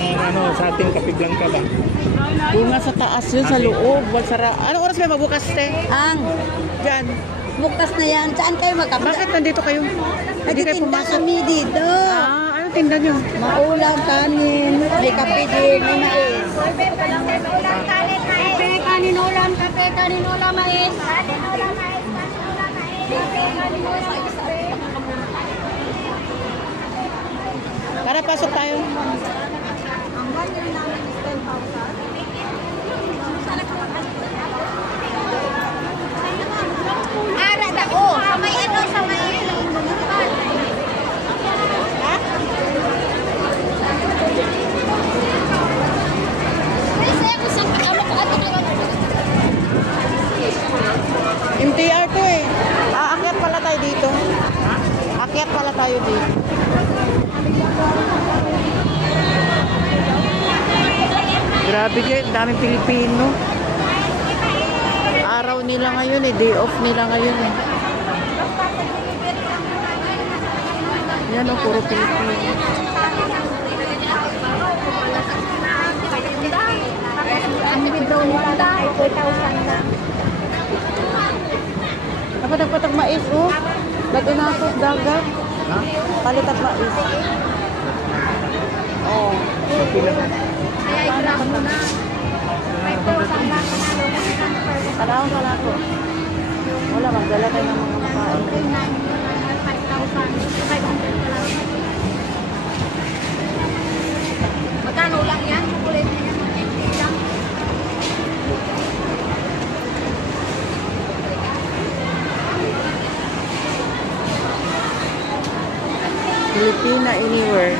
ano, sa ating Kape Blanca ba? Bunga sa taas yun, sa loob. Anong oras may mabukas, te? Ang Diyan. bukas na yan. Saan kayo magkapit? Bakit nandito kayo? Hindi kayo Nagtitinda pumasok? kami dito. Anong tinda nyo? Maulang, kanin, may kape din, may mais. Kape, kanin ulam, kape, kanin ulam, mais. Kanin ulam, mais, kanin ulam, mais. Tara, pasok tayo. Ang banyo namin is 10,000. Arad ako. Sa may ano, sa may ha? May saya ko sa ano ko ato kayo. MTR to eh. Aakyat pala tayo dito. Akyat pala tayo dito. Grabe kayo, daming Pilipino. Araw nila ngayon eh, day off nila ngayon eh. Yan o, puro Pilipino. Ang withdraw nila ay 4,000 lang. Napatag-patag mais oh. Lagi na ako, dagat. Palitat mais. Oh. Kaya i-grab mo na. 5,000 lang. Kalawang pala ako. Wala, magdala tayo ng mga makain. 5,000. 500 lang. Magkano lang yan? Chocolate na yan. Lang. Filipina anywhere.